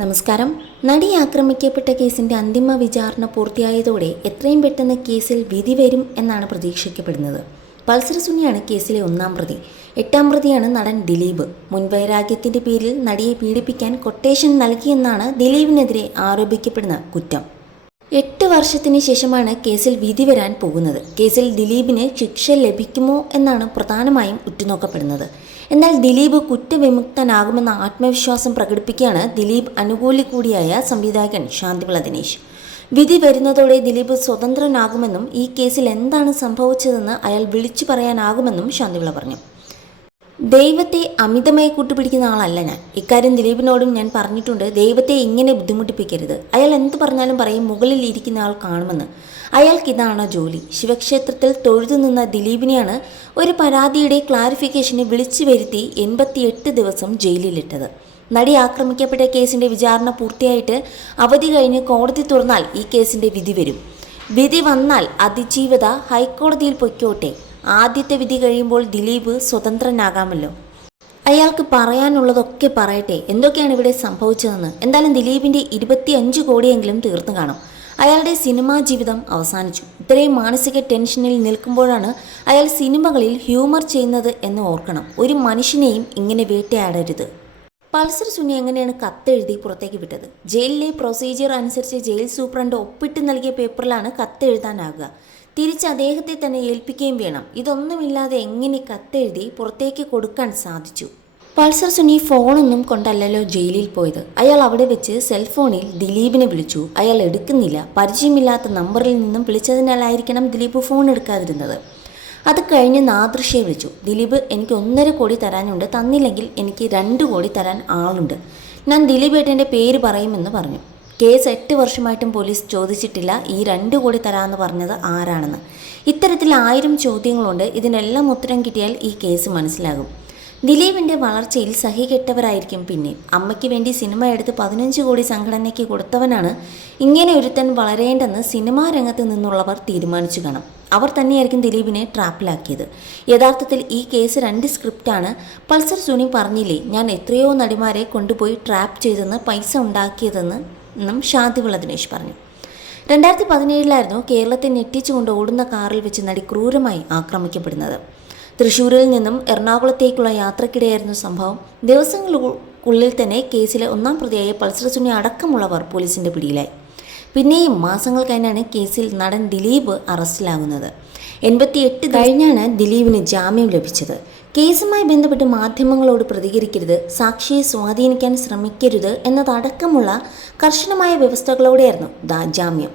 നമസ്കാരം. നടി ആക്രമിക്കപ്പെട്ട കേസിന്റെ അന്തിമ വിചാരണ പൂർത്തിയായതോടെ എത്രയും പെട്ടെന്ന് കേസിൽ വിധി വരും എന്നാണ് പ്രതീക്ഷിക്കപ്പെടുന്നത്. പൾസർ സുനിയാണ് കേസിലെ ഒന്നാം പ്രതി. 8ാം പ്രതിയാണ് നടൻ ദിലീപ്. മുൻവൈരാഗ്യത്തിന്റെ പേരിൽ നടിയെ പീഡിപ്പിക്കാൻ കൊട്ടേഷൻ നൽകിയെന്നാണ് ദിലീപിനെതിരെ ആരോപിക്കപ്പെടുന്ന കുറ്റം. 8 വർഷത്തിന് ശേഷമാണ് കേസിൽ വിധി വരാൻ പോകുന്നത്. കേസിൽ ദിലീപിന് ശിക്ഷ ലഭിക്കുമോ എന്നാണ് പ്രധാനമായും ഉറ്റുനോക്കപ്പെടുന്നത്. എന്നാൽ ദിലീപ് കുറ്റവിമുക്തനാകുമെന്ന ആത്മവിശ്വാസം പ്രകടിപ്പിക്കുകയാണ് ദിലീപ് അനുകൂലി കൂടിയായ സംവിധായകൻ ശാന്തിവിള ദിനേശ്. വിധി വരുന്നതോടെ ദിലീപ് സ്വതന്ത്രനാകുമെന്നും ഈ കേസിൽ എന്താണ് സംഭവിച്ചതെന്ന് അയാൾ വിളിച്ചു പറയാനാകുമെന്നും ശാന്തിവിള പറഞ്ഞു. ദൈവത്തെ അമിതമായി കൂട്ടുപിടിക്കുന്ന ആളല്ല ഞാൻ. ഇക്കാര്യം ദിലീപിനോടും ഞാൻ പറഞ്ഞിട്ടുണ്ട്. ദൈവത്തെ ഇങ്ങനെ ബുദ്ധിമുട്ടിപ്പിക്കരുത്. അയാൾ എന്ത് പറഞ്ഞാലും പറയും മുകളിൽ ഇരിക്കുന്ന ആൾ കാണുമെന്ന്. അയാൾക്കിതാണോ ജോലി? ശിവക്ഷേത്രത്തിൽ തൊഴുതു നിന്ന ദിലീപിനെയാണ് ഒരു പരാതിയുടെ ക്ലാരിഫിക്കേഷന് വിളിച്ചു വരുത്തി 88 ദിവസം ജയിലിലിട്ടത്. നടി ആക്രമിക്കപ്പെട്ട കേസിന്റെ വിചാരണ പൂർത്തിയായിട്ട് അവധി കഴിഞ്ഞ് കോടതി തുറന്നാൽ ഈ കേസിന്റെ വിധി വരും. വിധി വന്നാൽ അതിജീവിത ഹൈക്കോടതിയിൽ പൊയ്ക്കോട്ടെ. ആദ്യത്തെ വിധി കഴിയുമ്പോൾ ദിലീപ് സ്വതന്ത്രനാകാമല്ലോ. അയാൾക്ക് പറയാനുള്ളതൊക്കെ പറയട്ടെ. എന്തൊക്കെയാണ് ഇവിടെ സംഭവിച്ചതെന്ന്. എന്തായാലും ദിലീപിന്റെ 25 കോടിയെങ്കിലും തീർന്നു കാണും. അയാളുടെ സിനിമാ ജീവിതം അവസാനിച്ചു. ഇത്രയും മാനസിക ടെൻഷനിൽ നിൽക്കുമ്പോഴാണ് അയാൾ സിനിമകളിൽ ഹ്യൂമർ ചെയ്യുന്നത് എന്ന് ഓർക്കണം. ഒരു മനുഷ്യനെയും ഇങ്ങനെ വേട്ടയാടരുത്. പൾസർ സുനി എങ്ങനെയാണ് കത്തെഴുതി പുറത്തേക്ക് വിട്ടത്? ജയിലിലെ പ്രൊസീജിയർ അനുസരിച്ച് ജയിൽ സൂപ്രണ്ട് ഒപ്പിട്ട് നൽകിയ പേപ്പറിലാണ് കത്തെഴുതാനാകുക. തിരിച്ച് അദ്ദേഹത്തെ തന്നെ ഏൽപ്പിക്കുകയും വേണം. ഇതൊന്നുമില്ലാതെ എങ്ങനെ കത്തെഴുതി പുറത്തേക്ക് കൊടുക്കാൻ സാധിച്ചു? പൾസർ സുനി ഫോണൊന്നും കൊണ്ടല്ലല്ലോ ജയിലിൽ പോയത്. അയാൾ അവിടെ വെച്ച് സെൽഫോണിൽ ദിലീപിനെ വിളിച്ചു. അയാൾ എടുക്കുന്നില്ല. പരിചയമില്ലാത്ത നമ്പറിൽ നിന്നും വിളിച്ചതിനാലായിരിക്കണം ദിലീപ് ഫോൺ എടുക്കാതിരുന്നത്. അത് കഴിഞ്ഞ് നാദൃശ്യെ വിളിച്ചു. ദിലീപ്, എനിക്ക് 1.5 കോടി തരാനുണ്ട്. തന്നില്ലെങ്കിൽ എനിക്ക് 2 കോടി തരാൻ ആളുണ്ട്. ഞാൻ ദിലീപ് ഏട്ടൻ്റെ പേര് പറയുമെന്ന് പറഞ്ഞു. കേസ് 8 വർഷമായിട്ടും പോലീസ് ചോദിച്ചിട്ടില്ല ഈ 2 കോടി തരാമെന്ന് പറഞ്ഞത് ആരാണെന്ന്. ഇത്തരത്തിൽ 1000 ചോദ്യങ്ങളുണ്ട്. ഇതിനെല്ലാം ഉത്തരം കിട്ടിയാൽ ഈ കേസ് മനസ്സിലാകും. ദിലീപിൻ്റെ വളർച്ചയിൽ സഹികെട്ടവരായിരിക്കും പിന്നിൽ. അമ്മയ്ക്ക് വേണ്ടി സിനിമ എടുത്ത് 15 കോടി സംഘടനയ്ക്ക് കൊടുത്തവനാണ് ഇങ്ങനെ ഒരുത്തൻ വളരേണ്ടെന്ന് സിനിമാ രംഗത്ത് നിന്നുള്ളവർ തീരുമാനിച്ചു കാണും. അവർ തന്നെയായിരിക്കും ദിലീപിനെ ട്രാപ്പിലാക്കിയത്. യഥാർത്ഥത്തിൽ ഈ കേസ് 2 സ്ക്രിപ്റ്റാണ്. പൾസർ സുനി പറഞ്ഞില്ലേ, ഞാൻ എത്രയോ നടിമാരെ കൊണ്ടുപോയി ട്രാപ്പ് ചെയ്തെന്ന്, പൈസ ഉണ്ടാക്കിയതെന്നും ശാന്തിവിള ദിനേശ് പറഞ്ഞു. 2017 കേരളത്തെ ഞെട്ടിച്ചുകൊണ്ട് ഓടുന്ന കാറിൽ വെച്ച് നടി ക്രൂരമായി ആക്രമിക്കപ്പെടുന്നത്. തൃശ്ശൂരിൽ നിന്നും എറണാകുളത്തേക്കുള്ള യാത്രക്കിടെയായിരുന്നു സംഭവം. ദിവസങ്ങൾക്കുള്ളിൽ തന്നെ കേസിലെ 1ാം പ്രതിയായ പൾസർ സുനി അടക്കമുള്ളവർ പോലീസിന്റെ പിടിയിലായി. പിന്നെയും മാസങ്ങൾ കഴിഞ്ഞാണ് കേസിൽ നടൻ ദിലീപ് അറസ്റ്റിലാകുന്നത്. 88 കഴിഞ്ഞാണ് ദിലീപിന് ജാമ്യം ലഭിച്ചത്. കേസുമായി ബന്ധപ്പെട്ട് മാധ്യമങ്ങളോട് പ്രതികരിക്കരുത്, സാക്ഷിയെ സ്വാധീനിക്കാൻ ശ്രമിക്കരുത് എന്നതടക്കമുള്ള കർശനമായ വ്യവസ്ഥകളോടെയായിരുന്നു ജാമ്യം.